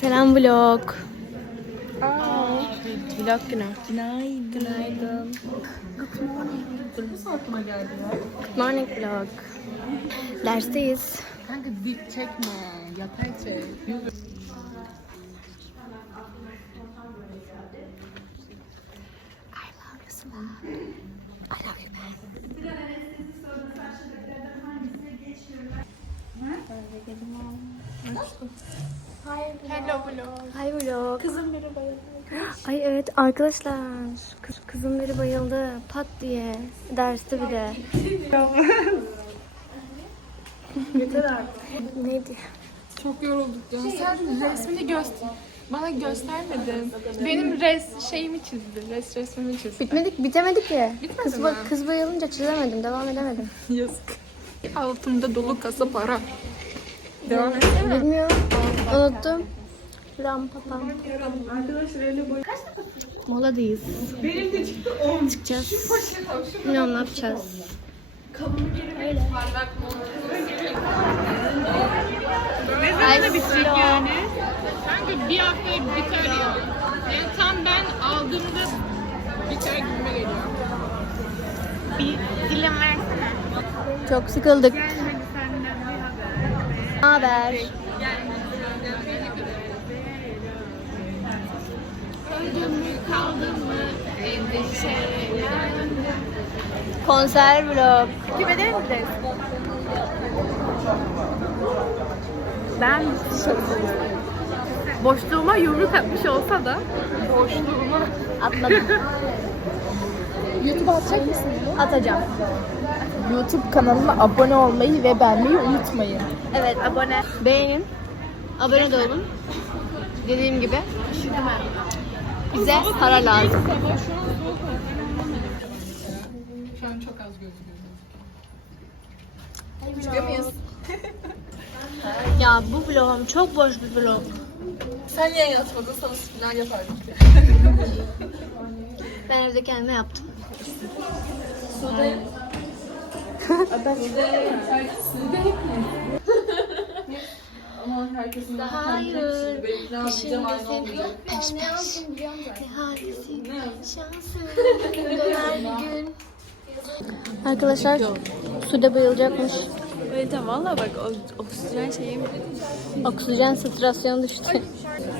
Selam vlog. Vlog günü. Günaydın. Günaydın. Nasıl aklıma geldi ya? Good morning vlog. Dersteyiz. Kanka dik çekme. Yatay çek. I love you man. Hello vlog. Kızım biri bayıldı. Ay evet arkadaşlar. Kız, kızım biri bayıldı. Pat diye. Derste bir de. Yeter artık. Neydi? Çok yorulduk ya. Sen resmini göster. Bana göstermedin. Benim res şeyimi çizdi. Res resmimi çizdi. Bitmedik, bitemedik ki. Bitmedi Kız, mi? kız bayılınca çizemedim, devam edemedim. Yazık. Altımda dolu kasa para. Devam etsene. Bilmiyorum. Unuttum. Ram papam. Arkadaşlar öyle boy. Moladayız. Benim de çıktı 10. Çıkacağız. Bilmiyorum ne yapacağız. Ne Ay, bitecek yani? Kanka bir haftaya biter ya. Yani tam ben aldığımda biter gibime geliyor. Bir dilim versene. Çok sıkıldık. Gel hadi senden bir haber. Ne haber? Öldüm mü kaldım mı endişeler. Konser vlog. Eder miyiz? Ben boşluğuma yumruk atmış olsa da boşluğuma Atmadım. YouTube atacak mısın? Atacağım. YouTube kanalıma abone olmayı ve beğenmeyi unutmayın. Evet abone. Beğenin. Abone de olun. Dediğim gibi. Bize para lazım. Şu an çok az gözüküyor. Çıkıyor muyuz? Ya bu vlogum çok boş bir vlog. Sen niye yatmadın? Sana spinal yapardım. Ben evde kendime yaptım. Ama herkesin Hayır. Şansın. Döner bir gün. Arkadaşlar suda bayılacakmış. Evet valla bak o, oksijen şeyim Oksijen satürasyonu düştü.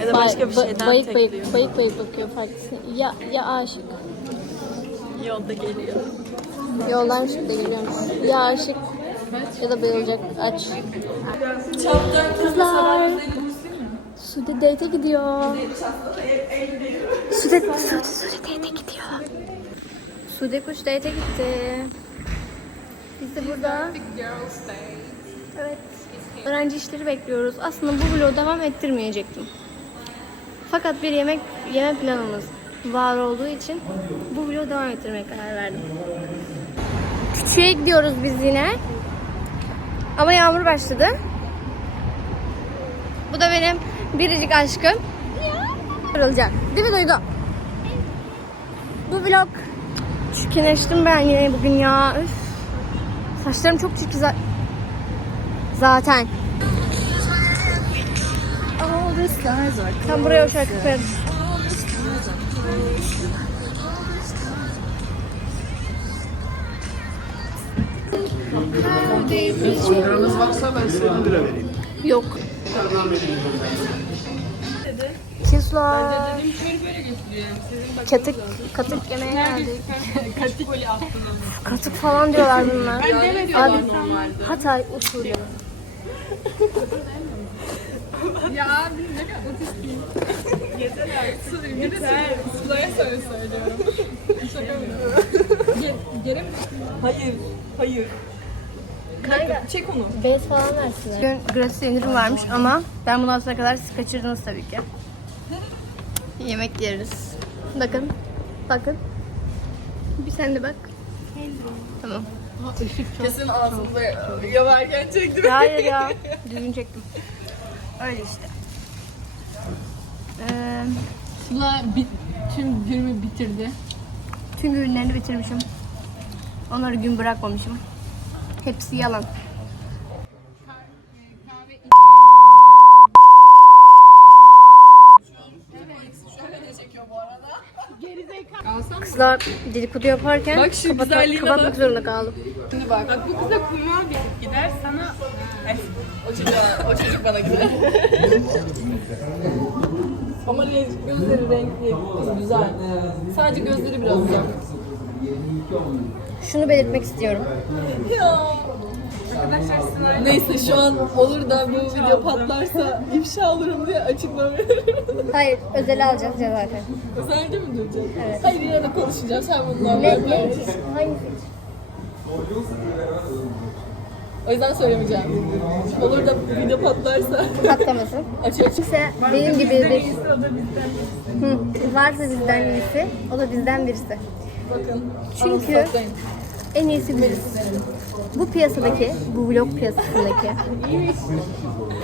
ya da başka bir şeyden bayık tekliyor. bayık, bayık bayık bakıyor farklısı. Ya, ya aşık. Yolda geliyor. Yoldan şurada geliyormuş. Ya aşık ya da bayılacak. Aç. Kızlar. Sude date'e gidiyor. Sude, Sude, Sude date'e gidiyor. Sude kuş date'e gitti. Biz de burada evet, öğrenci işleri bekliyoruz. Aslında bu vlogu devam ettirmeyecektim. Fakat bir yemek yeme planımız var olduğu için bu vlogu devam ettirmeye karar verdim. Küçüğe gidiyoruz biz yine. Ama yağmur başladı. Bu da benim biricik aşkım. Kırılacak. Değil mi Duydu? Bu vlog. Çirkinleştim ben yine bugün ya. Üf. Saçlarım çok çirkin za- zaten. Sen buraya o şarkı koyarız. Liranız varsa ben size 10 lira vereyim. Yok. Kisler. Katık, katık yemeğe geldik. Katık Katık falan diyorlar bunlar. Abi normalde. Hatay usulü. Ya abi ne kadar otistiyim. Yeter artık. Sıla- Sıla'ya söyle söylüyorum. Şaka mı? Mi? Hayır, hayır. Kanka Çek onu. bez falan versinler. Bugün gratis indirim varmış ama ben bundan sonra kadar siz kaçırdınız tabii ki. Yemek yeriz. Bakın. Bakın. Bir sen de bak. Tamam. Kesin ağzımda yalarken çektim. Hayır ya. Düzgün çektim. Öyle işte. Ee, Sıla bi- tüm günümü bitirdi. tüm ürünlerini bitirmişim. Onları gün bırakmamışım. Hepsi yalan. Kızlar dedikodu yaparken bak şu kapata, kapatmak zorunda kaldım. Şimdi bak, bak bu kıza kumral bir gider sana o çocuk, o çocuk bana gider. Ama gözleri renkli, güzel. Sadece gözleri biraz uzak. Şunu belirtmek istiyorum. Neyse şu an olur da bu video patlarsa ifşa olurum diye açıklama veriyorum. Hayır, özel alacağız ya zaten. Özelde mi duracak? Hayır yine de konuşacağım. Sen bunlarla. Ne, ne? Hangisi? O yüzden söylemeyeceğim. Olur da video patlarsa Patlamasın. açık açık. İşte benim gibi bir... Hı, varsa bizden iyisi, o da bizden birisi. Bakın. Çünkü- saklayın. En iyisi biziz. Bu piyasadaki, bu vlog piyasasındaki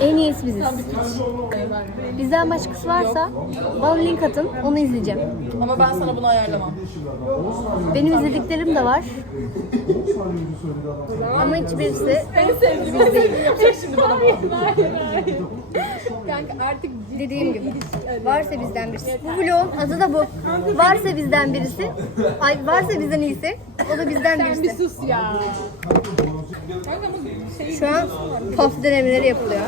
en iyisi biziz. Bizden başkası varsa bana link atın, onu izleyeceğim. Ama ben sana bunu ayarlamam. Benim izlediklerim de var. Ama hiçbirisi biz değil. Kanka artık Dediğim gibi. Varsa bizden birisi. Bu vlogun adı da bu. Varsa bizden birisi. Ay varsa bizden iyisi. O da bizden birisi. sus ya. Şu an paf denemeleri yapılıyor.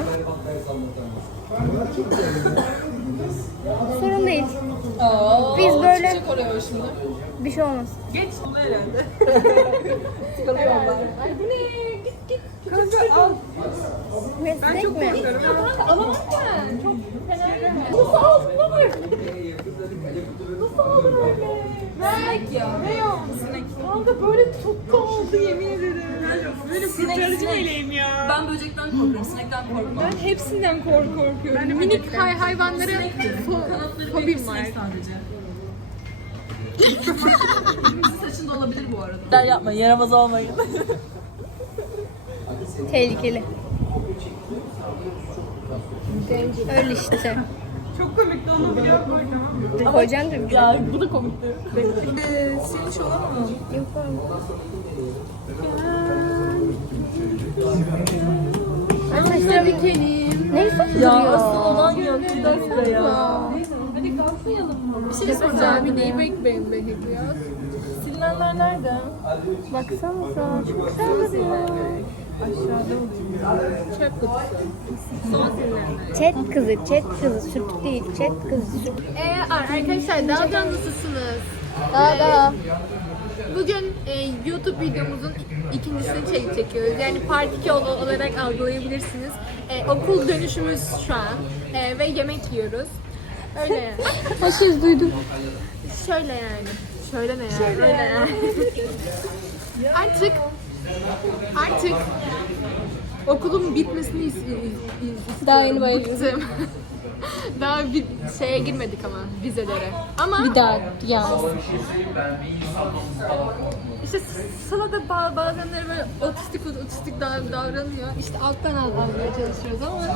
Sorun değil. Aa, Biz böyle- oraya şimdi. Bir şey olmaz. geç herhalde. Ay bu ne? Git git. Kanka al. Meslek mi? Alamam ben. Çok fena. Nasıl aldın öyle? Nasıl aldın öyle? Sinek ya. Ne o? Sinek. Kanka böyle tuttu oldu yemin ederim. Böyle kurtarıcı meleğim ya. Ben böcekten korkuyorum, sinekten korkmam. Ben hepsinden kork korkuyorum. Minik hay hayvanlara fo- fobim var. sadece. saçında olabilir bu arada. Der yapmayın, yaramaz olmayın. Tehlikeli. Öyle işte. Çok komikti onu biliyor koy tamam mı? Koyacağım tabii. ya bu da komikti. Silmiş olamam. Saçlarım dikelim. Ne duruyor? olan yok, bir dakika ya. Hadi kalkmayalım mı? Bir şey soracağım. Bir neyi bekleyin bekliyor. Silinenler nerede? Baksanıza çok güzel duruyor. Çöp kutusu. Chat kızı, chat kızı, Türk değil, chat kızı. Ee, arkadaşlar daha nasılsınız? Daha daha. Bugün e, YouTube videomuzun ikincisini çek çekiyoruz. Yani part 2 ol- olarak algılayabilirsiniz. E, okul dönüşümüz şu an E, ve yemek yiyoruz. Öyle yani. Aşırı duydum. Şöyle yani. Şöyle ne yani? Öyle yani. artık artık okulun bitmesini is- is- is- Daha yeni istiyorum. Daha bir şeye girmedik ama vizelere. Ama Bir daha yani. İşte Sıla da ba- bazenleri böyle otistik otistik dav- davranıyor. İşte alttan al- almaya çalışıyoruz ama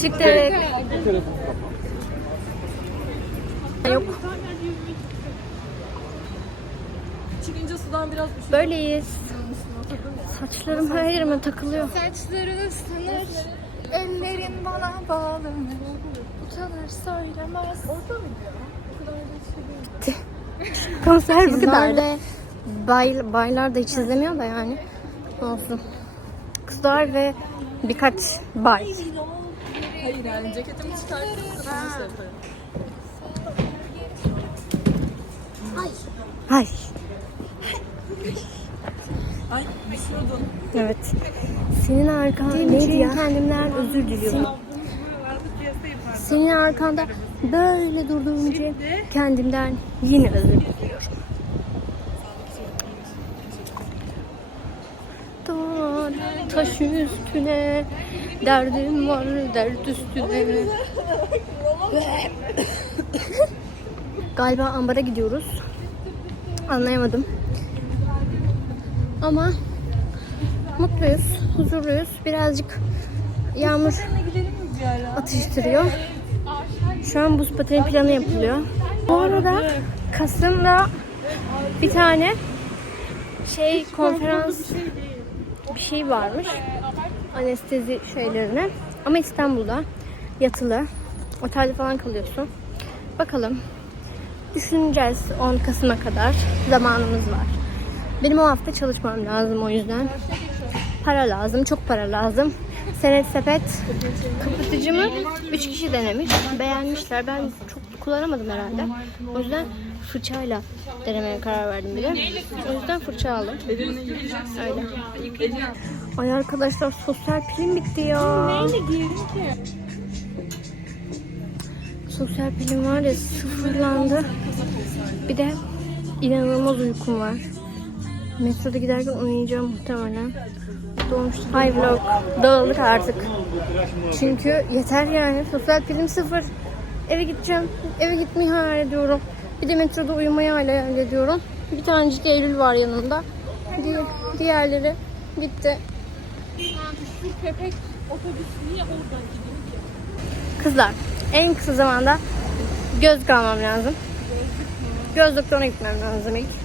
Çık direkt. Yok. Sudan biraz bir Böyleyiz. Saçlarım her yerime takılıyor. saçların ıslanır, ellerin bana bağlanır. Utanır söylemez. Orada Konser bu kadar da. Bay, baylar da hiç izlemiyor da yani. Olsun. Kızlar ve birkaç bay. Hayır yani ceketimi çıkartıp kapanış yaparım. Ay düşürdün. Evet. Senin arkan neydi ya? Kendimden özür diliyorum. Senin arkanda böyle durduğum için kendimden yine özür diliyorum. Dağ, taş üstüne derdim var dert üstüne. Galiba ambara gidiyoruz. Anlayamadım. Ama mutluyuz, huzurluyuz. Birazcık yağmur atıştırıyor. Şu an buz pateni planı yapılıyor. Bu arada Kasım'da bir tane şey konferans bir şey varmış. Anestezi şeylerine. Ama İstanbul'da yatılı. Otelde falan kalıyorsun. Bakalım. Düşüneceğiz 10 Kasım'a kadar zamanımız var. Benim o hafta çalışmam lazım o yüzden. Para lazım, çok para lazım. Senet sepet kapatıcımı 3 kişi denemiş. Beğenmişler. Ben çok kullanamadım herhalde. O yüzden fırçayla denemeye karar verdim bir de. O yüzden fırça aldım. Öyle. Ay arkadaşlar sosyal pilim bitti ya. Neyle girdin ki? Sosyal pilim var ya sıfırlandı. Bir de inanılmaz uykum var. Metroda giderken uyuyacağım muhtemelen. Doğmuş. Hay vlog. Dağıldık artık. Çünkü yeter yani. Sosyal pilim sıfır. Eve gideceğim. Eve gitmeyi hayal ediyorum. Bir de metroda uyumayı hayal ediyorum. Bir tanecik Eylül var yanımda. Di- diğerleri gitti. Köpek otobüs niye oradan gidiyor ki? Kızlar en kısa zamanda göz kalmam lazım. Göz doktoruna gitmem lazım ilk.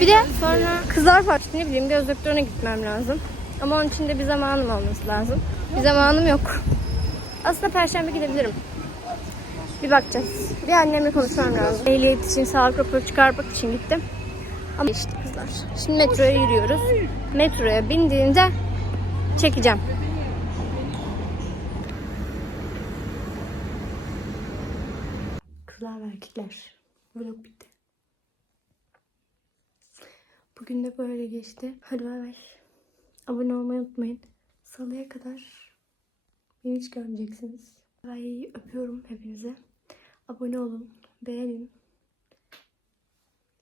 Bir de sonra kızlar partisi ne bileyim göz doktoruna gitmem lazım. Ama onun için de bir zamanım olması lazım. Bir zamanım yok. Aslında perşembe gidebilirim. Bir bakacağız. Bir annemle konuşmam lazım. Ehliyet için, sağlık raporu çıkarmak için gittim. Ama işte kızlar. Şimdi metroya yürüyoruz. Metroya bindiğimde çekeceğim. Kızlar ve erkekler. Vlog bitti. Bugün de böyle geçti. Hadi bay bay. Abone olmayı unutmayın. Salıya kadar beni hiç görmeyeceksiniz. Bay öpüyorum hepinize. Abone olun. Beğenin.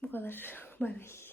Bu kadar. Bay bay.